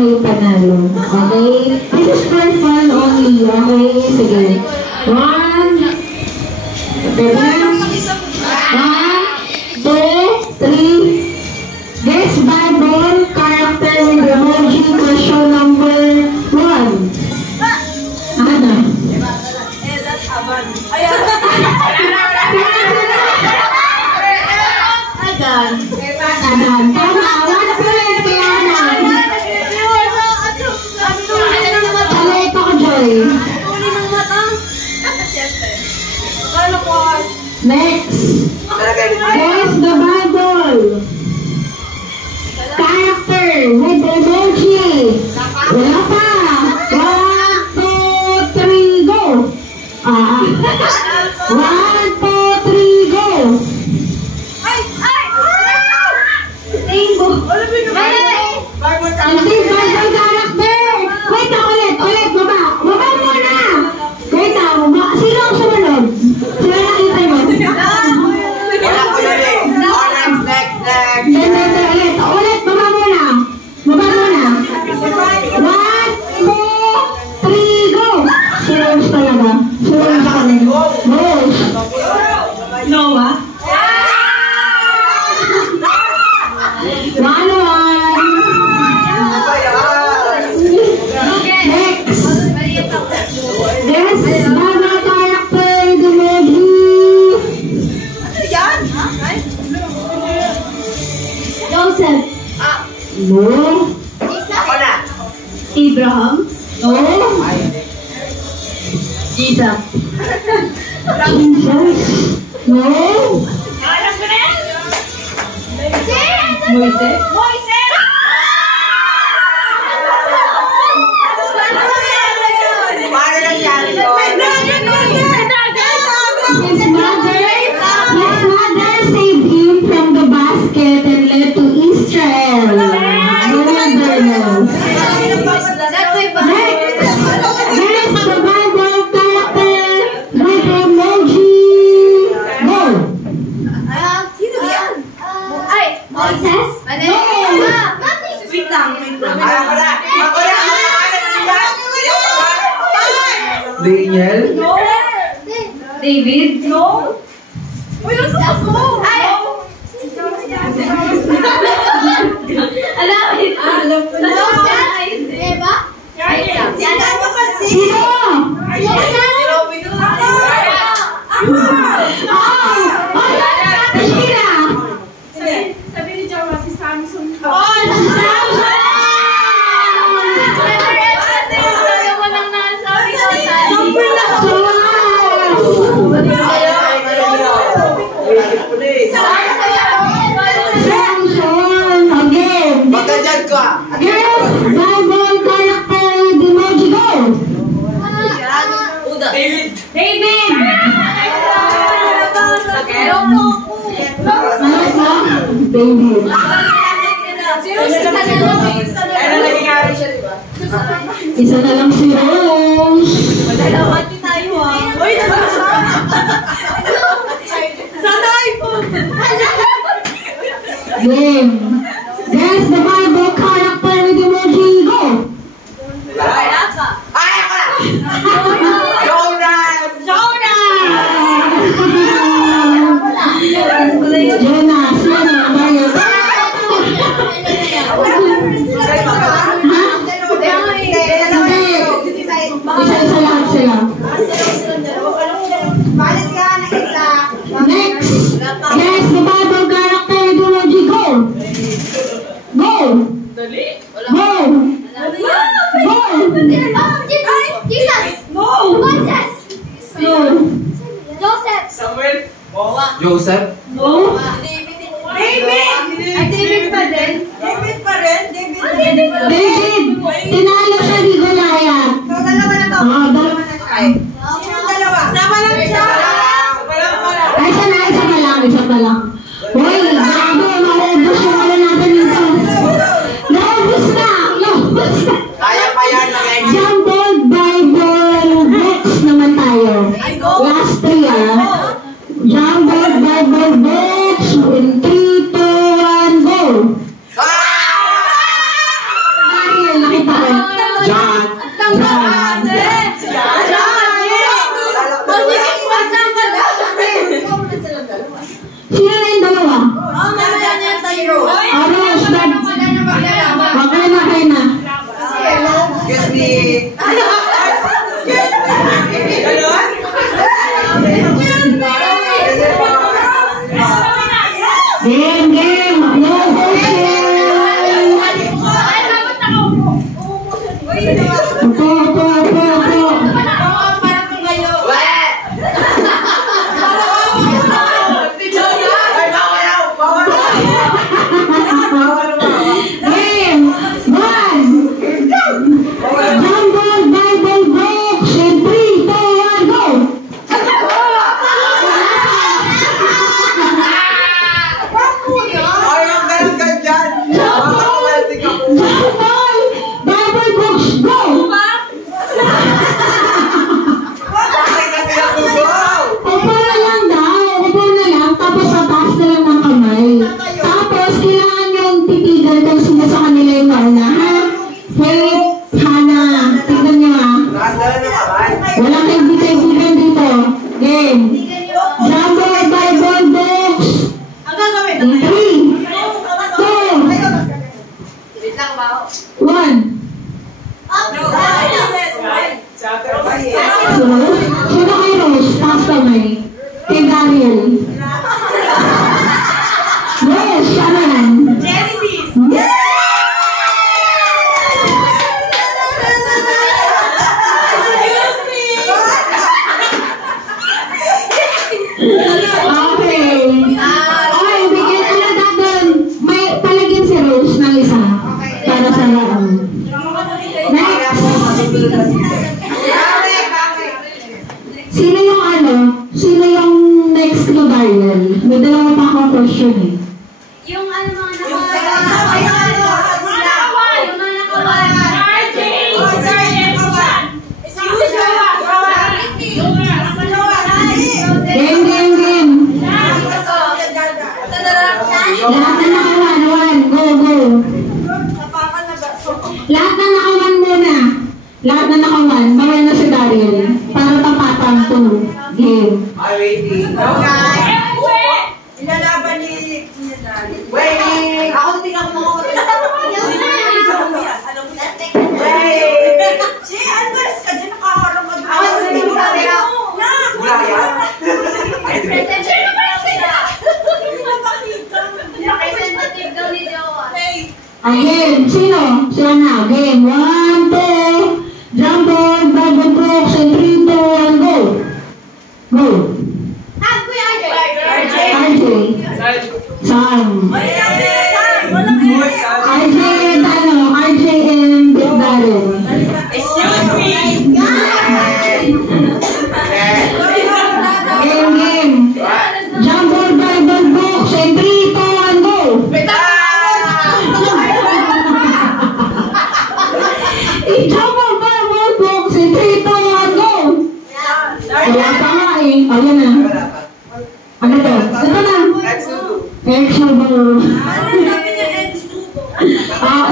may panalo. Okay? This is for fun only. Okay? Sige. 1, 2, 3. Guess Bible character with emoji question number 1. Ano? Adan. Tama. 1 point kay Adan. Talit ako, Joy. Next. Guess the Bible character with emoji. Wala pa. 1, 2, 3, go. 1, 2, 3, go. Rainbow. Hindi, Bible character. Wait na, ulit, baba. Baba muna. Wait na, sino ang sumunod? Sino nakita mo? Wala ko yun eh. Next. Ulit, baba muna. 1, 2, 3, go. Si Rose talaga. Rose. Noah. 1-1. Next. Yes, Bible character with emoji. Joseph. No. Ako na. Abraham. No. Jesus. No. Moises. Paano nangyari yun? His mother saved him from the basket and led to Israel. Next, the Bible character with emoji. Go. Moises? Wait lang. Ako na. Daniel? No. David? No. Uy, nasa ako. Alam ko na. Diba? Sino? Sabi ni Jawa, si Samson. Magkadyan ka. Yes, Bible character with emoji, go. David. David! David. Ano naging ari siya, diba? Isa na lang si Rose. Dalawati tayo Uy, sana iPhone. Game. Guess the Bible character with emoji, go. Ay, ako na. Jonas. Jonas, yan ang tayo. Isa lang sila. Next. Guess the Bible character with emoji, go. Go. Go. Jesus! No. Moses! No. Joseph! Samuel. Joseph? No. David! David pa rin. David. Tinalo siya ni Goliath. So, dalawa na to. Dalawa na Sino yung dalawa? Sama lang siya. Ay, isa na lang. Hoy, grabe, maubos yung ano natin dito. Naubos na. Kaya pa yan. Jumbled Bible books naman tayo. Last 3 Jumbled Bible 1. Sino kay Rose? Taas kamay. Kay Daniel. Yes, siya naman. Genesis. Okay. Okay, bigyan ko na natin. May palagyan si Rose ng isa. Para sa laang. Next. Sino yung ano? Sino yung next na Daniel? May dalawa pa akong question eh. Yung ano mga Yung Game. Lahat na naka-1. Go. Lahat na naka-1 muna. Lahat na naka-1. Bawal na si Daryl. Para tapatan to. Game. Ay, waiting. Ilalaban ni waiting. Ako hindi ako makakita. Si Andres ka dyan nakaharap ka. Ako hindi ko kaya. representative daw ni Jowa. Again, sino? Sila na. Game. 1, 2. Jump on, double blocks, and 3, 2, 1, go. Go. Kuya RJ. RJ. Sam. RJ and Daryl. Excuse me. Game. Jump on, double blocks, and 3, 2, 1, go. I-jump on, double blocks, and 3, 2, 1, go. Wala pa nga eh. Ayun na. Ano to? Ito na. Exudo.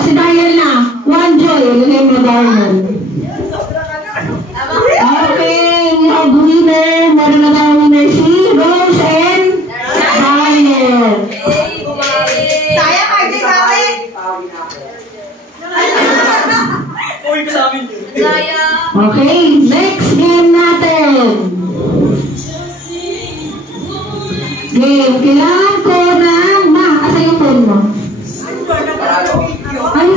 Si Daryl na. 1 joy. Ilagay mo Daryl. Okay, we have winner. Meron na tayo winner si Rose and Daryl. Sayang, RJ sa akin. Uy, kasabi niyo. Okay, next game natin. Game, kailangan ko ng asa yung phone mo? Ay,